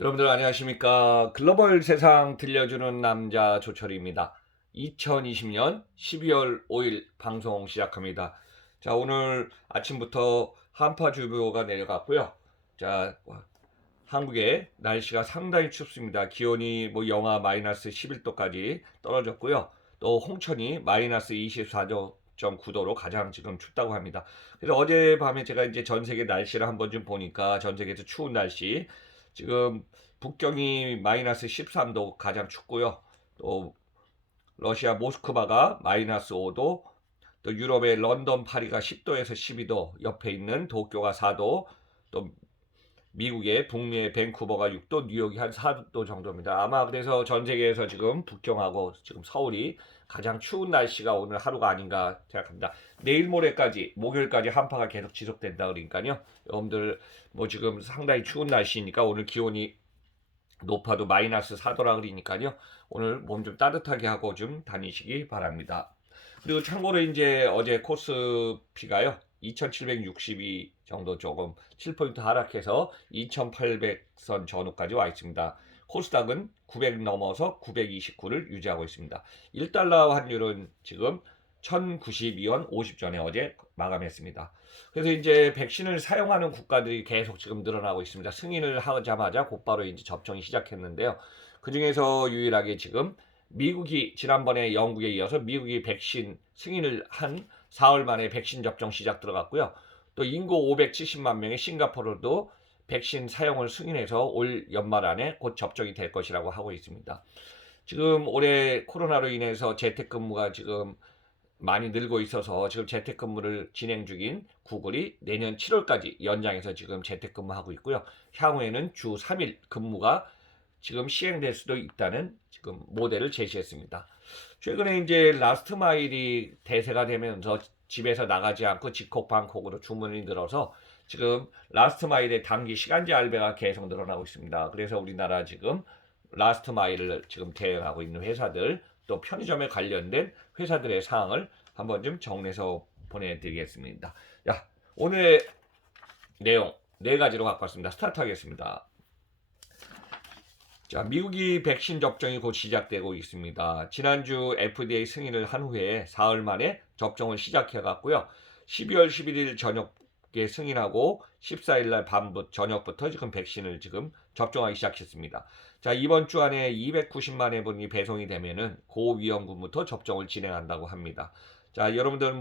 여러분들 안녕하십니까? 글로벌 세상 들려주는 남자 조철입니다. 2020년 12월 5일 방송 시작합니다. 자, 오늘 아침부터 한파주의보가 내려갔고요. 자, 한국의 날씨가 상당히 춥습니다. 기온이 영하 마이너스 11도까지 떨어졌고요. 또 홍천이 마이너스 24.9도로 가장 지금 춥다고 합니다. 그래서 어젯밤에 제가 이제 전 세계 날씨를 한번 좀 보니까 전 세계에서 추운 날씨 지금 북경이 마이너스 13도 가장 춥고요. 또 러시아 모스크바가 마이너스 5도, 또 유럽의 런던 파리가 10도에서 12도, 옆에 있는 도쿄가 4도, 또 미국의 북미의 밴쿠버가 6도, 뉴욕이 한 4도 정도입니다. 아마 그래서 전 세계에서 지금 북경하고 지금 서울이 가장 추운 날씨가 오늘 하루가 아닌가 생각합니다. 내일 모레까지 목요일까지 한파가 계속 지속된다 그러니까요. 여러분들 지금 상당히 추운 날씨니까 오늘 기온이 높아도 마이너스 4도라 그러니까요. 오늘 몸 좀 따뜻하게 하고 좀 다니시기 바랍니다. 그리고 참고로 이제 어제 코스피가요. 2762 정도 조금 7포인트 하락해서 2800선 전후까지 와 있습니다. 코스닥은 900 넘어서 929를 유지하고 있습니다. 1달러 환율은 지금 1092원 50전에 어제 마감했습니다. 그래서 이제 백신을 사용하는 국가들이 계속 지금 늘어나고 있습니다. 승인을 하자마자 곧바로 이제 접종이 시작했는데요. 그 중에서 유일하게 지금 미국이 지난번에 영국에 이어서 미국이 백신 승인을 한 4월 만에 백신 접종 시작 들어갔고요. 또 인구 570만 명의 싱가포르도 백신 사용을 승인해서 올 연말 안에 곧 접종이 될 것이라고 하고 있습니다. 지금 올해 코로나로 인해서 재택근무가 지금 많이 늘고 있어서 지금 재택근무를 진행 중인 구글이 내년 7월까지 연장해서 지금 재택근무하고 있고요. 향후에는 주 3일 근무가 지금 시행될 수도 있다는 지금 모델을 제시했습니다. 최근에 이제 라스트 마일이 대세가 되면서 집에서 나가지 않고 직콕 방콕으로 주문이 늘어서 지금 라스트 마일의 단기 시간제 알바가 계속 늘어나고 있습니다. 그래서 우리나라 지금 라스트 마일을 지금 대행하고 있는 회사들 또 편의점에 관련된 회사들의 사항을 한번 좀 정리해서 보내드리겠습니다. 자, 오늘의 내용 네 가지로 갖고 왔습니다. 스타트 하겠습니다. 자, 미국이 백신 접종이 곧 시작되고 있습니다. 지난주 FDA 승인을 한 후에 사흘 만에 접종을 시작해 갔고요. 12월 11일 저녁에 승인하고 14일 날 저녁부터 지금 백신을 지금 접종하기 시작했습니다. 자, 이번 주 안에 290만 회분이 배송이 되면은 고위험군부터 접종을 진행한다고 합니다. 자, 여러분들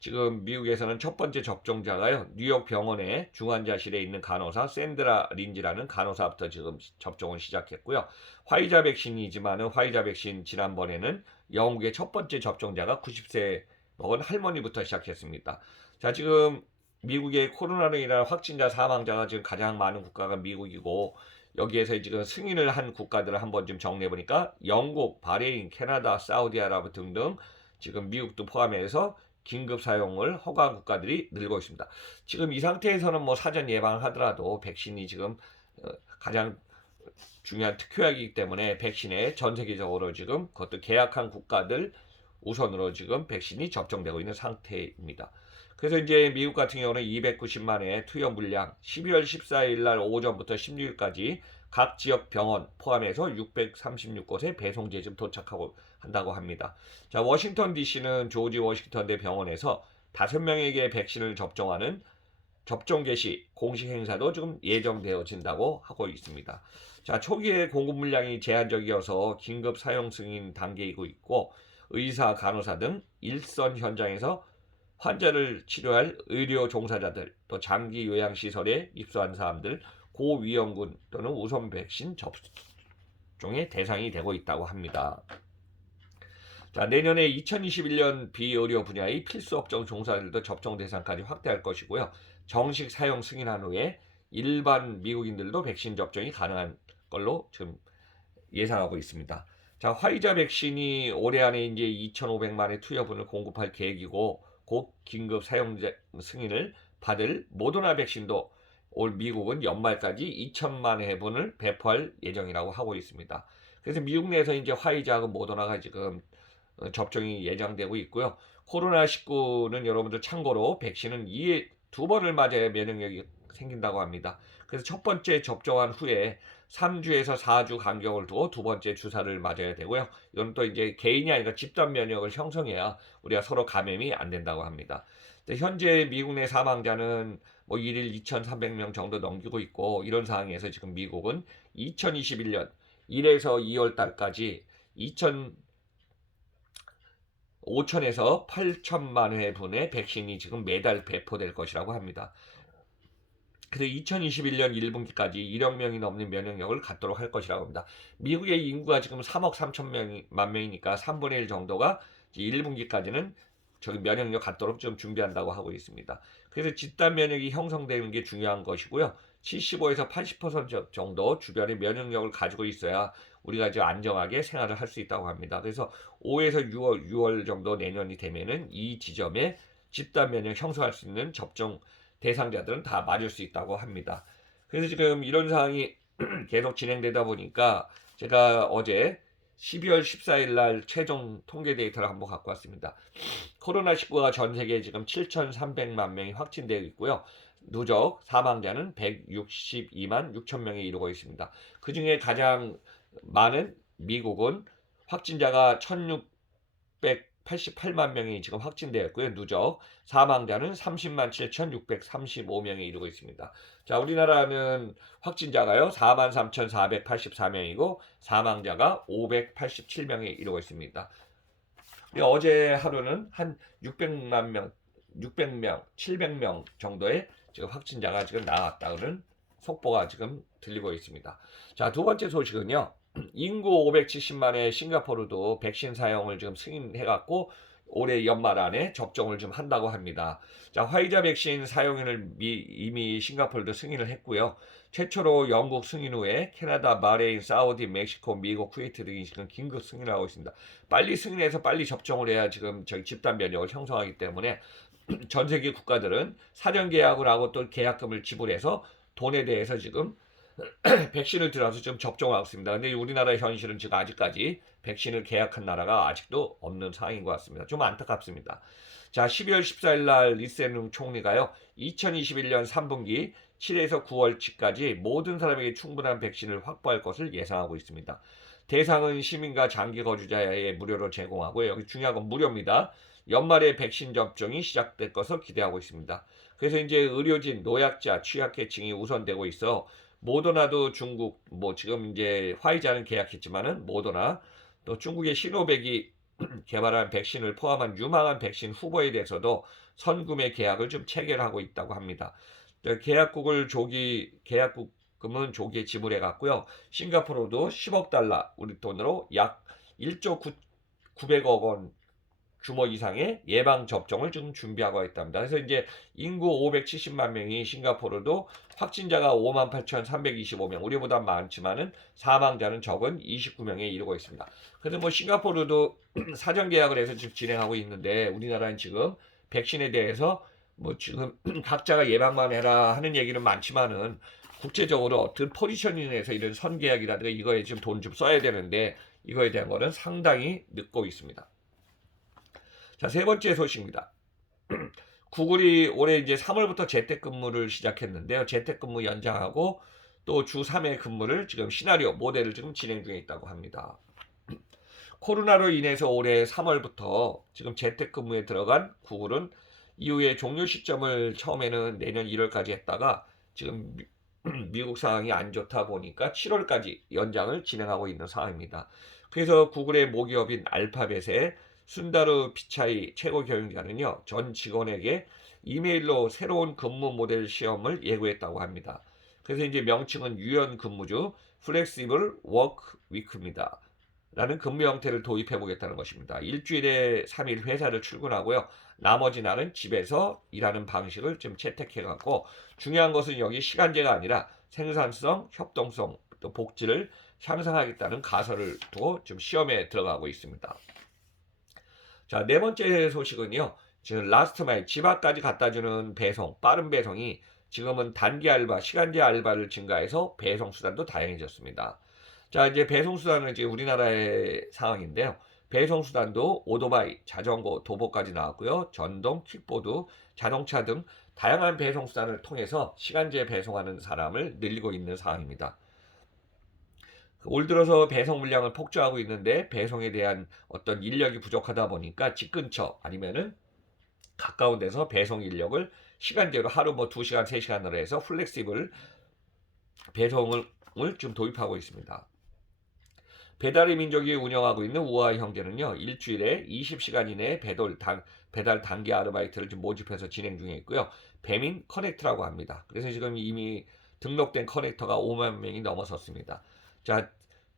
지금 미국에서는 첫 번째 접종자가요. 뉴욕 병원의 중환자실에 있는 간호사 샌드라 린지라는 간호사부터 지금 접종을 시작했고요. 화이자 백신이지만은 화이자 백신 지난번에는 영국의 첫 번째 접종자가 90세 먹은 할머니부터 시작했습니다. 자, 지금 미국의 코로나로 인한 확진자 사망자가 지금 가장 많은 국가가 미국이고 여기에서 지금 승인을 한 국가들을 한번 좀 정리해 보니까 영국, 바레인, 캐나다, 사우디아라비아 등등 지금 미국도 포함해서 긴급 사용을 허가한 국가들이 늘고 있습니다. 지금 이 상태에서는 사전 예방을 하더라도 백신이 지금 가장 중요한 특효약이기 때문에 백신에 전 세계적으로 지금 그것도 계약한 국가들 우선으로 지금 백신이 접종되고 있는 상태입니다. 그래서 이제 미국 같은 경우는 290만 회 투여 물량 12월 14일 날 오전부터 16일까지 각 지역 병원 포함해서 636곳에 배송지에 지금 도착하고 한다고 합니다. 자, 워싱턴 DC는 조지 워싱턴대 병원에서 5명에게 백신을 접종하는 접종 개시 공식 행사도 지금 예정되어진다고 하고 있습니다. 자, 초기에 공급 물량이 제한적이어서 긴급 사용 승인 단계이고 있고 의사, 간호사 등 일선 현장에서 환자를 치료할 의료 종사자들, 또 장기 요양 시설에 입소한 사람들, 고위험군 또는 우선 백신 접종의 대상이 되고 있다고 합니다. 자, 내년에 2021년 비의료 분야의 필수 업종 종사자들도 접종 대상까지 확대할 것이고요. 정식 사용 승인한 후에 일반 미국인들도 백신 접종이 가능한 걸로 지금 예상하고 있습니다. 자, 화이자 백신이 올해 안에 이제 2,500만 회 투여분을 공급할 계획이고 곧 긴급 사용 승인을 받을 모더나 백신도 올 미국은 연말까지 2천만 회분을 배포할 예정이라고 하고 있습니다. 그래서 미국 내에서 이제 화이자하고 모더나가 지금 접종이 예정되고 있고요. 코로나19는 여러분들 참고로 백신은 2에 2번을 맞아야 면역력이 생긴다고 합니다. 그래서 첫 번째 접종한 후에 3주에서 4주 간격을 두고 두 번째 주사를 맞아야 되고요. 이건 또 이제 개인이 아니라 집단 면역을 형성해야 우리가 서로 감염이 안 된다고 합니다. 현재 미국 내 사망자는 뭐 1일 2,300명 정도 넘기고 있고, 이런 상황에서 지금 미국은 2021년 1에서 2월 달까지 5천에서 8천만 회분의 백신이 지금 매달 배포될 것이라고 합니다. 그래서 2021년 1분기까지 1억 명이 넘는 면역력을 갖도록 할 것이라고 합니다. 미국의 인구가 지금 3억 3천만 명이니까 3분의 1 정도가 1분기까지는 저기 면역력 갖도록 좀 준비한다고 하고 있습니다. 그래서 집단 면역이 형성되는 게 중요한 것이고요. 75에서 80% 정도 주변의 면역력을 가지고 있어야 우리가 이제 안정하게 생활을 할 수 있다고 합니다. 그래서 5에서 6월 정도 내년이 되면은 이 지점에 집단 면역 형성할 수 있는 접종 대상자들은 다 맞을 수 있다고 합니다. 그래서 지금 이런 상황이 계속 진행되다 보니까 제가 어제 12월 14일 날 최종 통계 데이터를 한번 갖고 왔습니다. 코로나19가 전 세계에 지금 7,300만 명이 확진되어 있고요. 누적 사망자는 162만 6천 명에 이르고 있습니다. 그 중에 가장 많은 미국은 확진자가 1,688만 명이 지금 확진되었고요. 누적 사망자는 30만 7,635명에 이르고 있습니다. 자, 우리나라는 확진자가요 43,484명이고 사망자가 587명에 이르고 있습니다. 어제 하루는 한 600명, 700명 정도의 지금 확진자가 지금 나왔다는 속보가 지금 들리고 있습니다. 자, 두 번째 소식은요. 인구 570만의 싱가포르도 백신 사용을 지금 승인해갖고 올해 연말 안에 접종을 좀 한다고 합니다. 자, 화이자 백신 사용을 이미 싱가포르도 승인을 했고요. 최초로 영국 승인 후에 캐나다, 바레인, 사우디, 멕시코, 미국, 쿠웨이트 등이 지금 긴급 승인을 하고 있습니다. 빨리 승인해서 빨리 접종을 해야 지금 저희 집단 면역을 형성하기 때문에 전 세계 국가들은 사전 계약을 하고 또 계약금을 지불해서 돈에 대해서 지금 백신을 들어서 지금 접종하고 있습니다. 근데 우리나라의 현실은 지금 아직까지 백신을 계약한 나라가 아직도 없는 상황인 것 같습니다. 좀 안타깝습니다. 자, 12월 14일 날 리센룽 총리가요, 2021년 3분기 7에서 9월치까지 모든 사람에게 충분한 백신을 확보할 것을 예상하고 있습니다. 대상은 시민과 장기 거주자에 무료로 제공하고요. 여기 중요한 건 무료입니다. 연말에 백신 접종이 시작될 것을 기대하고 있습니다. 그래서 이제 의료진, 노약자, 취약계층이 우선되고 있어 모더나도 중국, 뭐 지금 이제 화이자는 계약했지만은 모더나 또 중국의 시노백이 개발한 백신을 포함한 유망한 백신 후보에 대해서도 선구매 계약을 좀 체결하고 있다고 합니다. 계약금은 조기에 지불해 갔고요. 싱가포르도 10억 달러, 우리 돈으로 약 1조 900억 원 규모 이상의 예방 접종을 지금 준비하고 있답니다. 그래서 이제 인구 570만 명이 싱가포르도 확진자가 58,325명, 우리보다 많지만은 사망자는 적은 29명에 이르고 있습니다. 그래서 뭐 싱가포르도 사전 계약을 해서 지금 진행하고 있는데, 우리나라는 지금 백신에 대해서 뭐 지금 각자가 예방만 해라 하는 얘기는 많지만은 국제적으로 어떤 포지셔닝에서 이런 선계약이라든가 이거에 좀 돈 좀 써야 되는데, 이거에 대한 거는 상당히 늦고 있습니다. 자, 세 번째 소식입니다. 구글이 올해 이제 3월부터 재택근무를 시작했는데요. 재택근무 연장하고 또 주 3회 근무를 지금 시나리오 모델을 지금 진행 중에 있다고 합니다. 코로나로 인해서 올해 3월부터 지금 재택근무에 들어간 구글은 이후에 종료 시점을 처음에는 내년 1월까지 했다가 지금 미국 상황이 안 좋다 보니까 7월까지 연장을 진행하고 있는 상황입니다. 그래서 구글의 모기업인 알파벳의 순다르 피차이 최고 경영자는요, 전 직원에게 이메일로 새로운 근무 모델 시험을 예고했다고 합니다. 그래서 이제 명칭은 유연 근무주 플렉시블 워크 위크입니다. 라는 근무 형태를 도입해 보겠다는 것입니다. 일주일에 3일 회사를 출근하고요. 나머지 날은 집에서 일하는 방식을 좀 채택해 갖고, 중요한 것은 여기 시간제가 아니라 생산성, 협동성, 또 복지를 향상하겠다는 가설을 두고 좀 시험에 들어가고 있습니다. 자, 네 번째 소식은요. 지금 라스트 마일, 집 앞까지 갖다주는 배송, 빠른 배송이 지금은 단기 알바, 시간제 알바를 증가해서 배송 수단도 다양해졌습니다. 자, 이제 배송 수단은 이제 우리나라의 상황인데요. 배송 수단도 오토바이, 자전거, 도보까지 나왔고요. 전동, 킥보드, 자동차 등 다양한 배송 수단을 통해서 시간제 배송하는 사람을 늘리고 있는 상황입니다. 올 들어서 배송 물량을 폭주하고 있는데 배송에 대한 어떤 인력이 부족하다 보니까 집 근처 아니면은 가까운 데서 배송 인력을 시간제로 하루 뭐 2시간, 3시간으로 해서 플렉시블 배송을 좀 도입하고 있습니다. 배달의 민족이 운영하고 있는 우아의 형제는요, 일주일에 20시간 이내에 배달 단기 아르바이트를 좀 모집해서 진행 중에 있고요. 배민 커넥트라고 합니다. 그래서 지금 이미 등록된 커넥터가 5만 명이 넘어섰습니다. 자,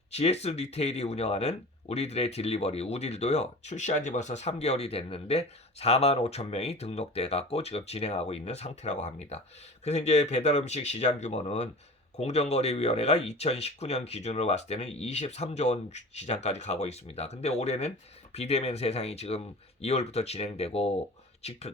GS 리테일이 운영하는 우리들의 딜리버리 우딜도요, 출시한 지 벌써 3개월이 됐는데 4만 5천 명이 등록돼 갖고 지금 진행하고 있는 상태라고 합니다. 그래서 이제 배달 음식 시장 규모는 공정거래위원회가 2019년 기준으로 봤을 때는 23조 원 시장까지 가고 있습니다. 근데 올해는 비대면 세상이 지금 2월부터 진행되고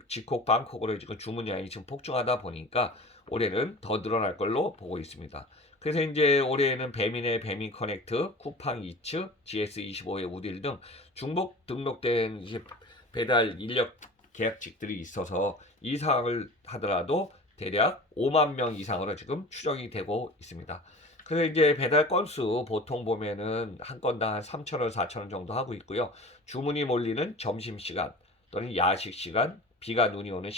직콕 방콕으로 지금 주문량이 지금 폭증하다 보니까 올해는 더 늘어날 걸로 보고 있습니다. 그래서 이제 올해에는 배민의 배민 커넥트, 쿠팡 이츠, GS25의 우딜 등 중복 등록된 이제 배달 인력 계약직들이 있어서 이 사항을 하더라도 대략 5만 명 이상으로 지금 추정이 되고 있습니다. 그래서 이제 배달 건수 보통 보면은 한 건당 한 3,000원, 4,000원 정도 하고 있고요. 주문이 몰리는 점심시간 또는 야식시간, 비가 눈이 오는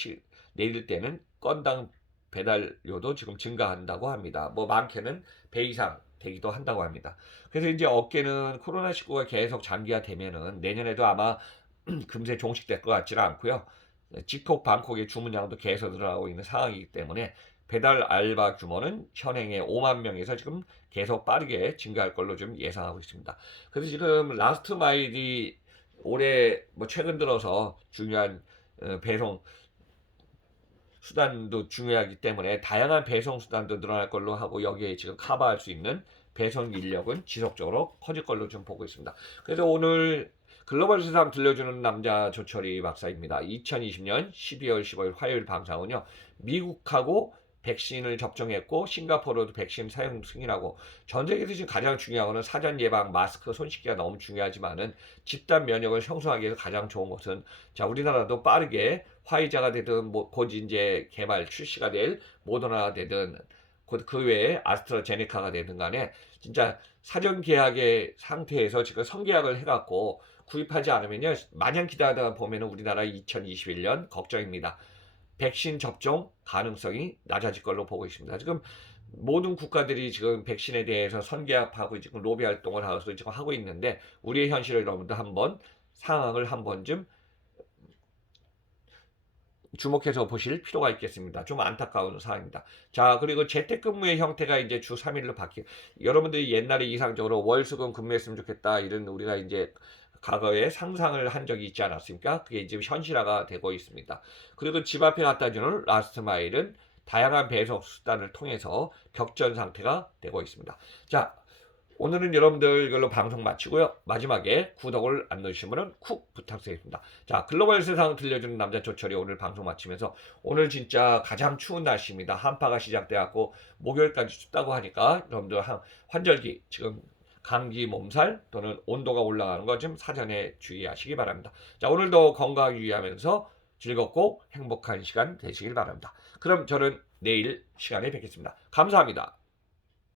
내릴 때는 건당 배달료도 지금 증가한다고 합니다. 뭐 많게는 배 이상 되기도 한다고 합니다. 그래서 이제 업계는 코로나19가 계속 장기화되면은 내년에도 아마 금세 종식될 것 같지는 않고요. 직콕 방콕의 주문량도 계속 늘어나고 있는 상황이기 때문에 배달 알바 규모는 현행의 5만 명에서 지금 계속 빠르게 증가할 걸로 좀 예상하고 있습니다. 그래서 지금 라스트 마일이 올해 뭐 최근 들어서 중요한 배송 수단도 중요하기 때문에 다양한 배송 수단도 늘어날 걸로 하고 여기에 지금 커버할 수 있는 배송 인력은 지속적으로 커질 걸로 좀 보고 있습니다. 그래서 오늘 글로벌 세상 들려주는 남자 조철이 박사입니다. 2020년 12월 15일 화요일 방송은요. 미국하고 백신을 접종했고 싱가포르도 백신 사용 승인하고 전 세계에서 지금 가장 중요한 것은 사전 예방 마스크 손 씻기가 너무 중요하지만은 집단 면역을 형성하기 위해서 가장 좋은 것은 자 우리나라도 빠르게 화이자가 되든 곧 이제 개발 출시가 될 모더나가 되든 곧 그 외에 아스트라제네카가 되든 간에 진짜 사전 계약의 상태에서 지금 선계약을 해갖고 구입하지 않으면요 마냥 기다리다가 보면은 우리나라 2021년 걱정입니다. 백신 접종 가능성이 낮아질 걸로 보고 있습니다. 지금 모든 국가들이 지금 백신에 대해서 선계약하고 지금 로비 활동을 하고 지금 하고 있는데 우리의 현실을 여러분들 한번 상황을 한번 좀 주목해서 보실 필요가 있겠습니다. 좀 안타까운 사항입니다. 자, 그리고 재택근무의 형태가 이제 주 3일로 여러분들이 옛날에 이상적으로 월수금 근무했으면 좋겠다 이런 우리가 이제 과거에 상상을 한 적이 있지 않았습니까? 그게 지금 현실화가 되고 있습니다. 그리고 집 앞에 갖다 주는 라스트 마일은 다양한 배송 수단을 통해서 격전 상태가 되고 있습니다. 자, 오늘은 여러분들 이걸로 방송 마치고요. 마지막에 구독을 안 누르신 분은 쿡 부탁드리겠습니다. 자, 글로벌 세상 들려주는 남자 조철이 오늘 방송 마치면서 오늘 진짜 가장 추운 날씨입니다. 한파가 시작돼갖고 목요일까지 춥다고 하니까 여러분들 환절기 지금 감기 몸살 또는 온도가 올라가는 거 좀 사전에 주의하시기 바랍니다. 자, 오늘도 건강 유의하면서 즐겁고 행복한 시간 되시길 바랍니다. 그럼 저는 내일 시간에 뵙겠습니다. 감사합니다.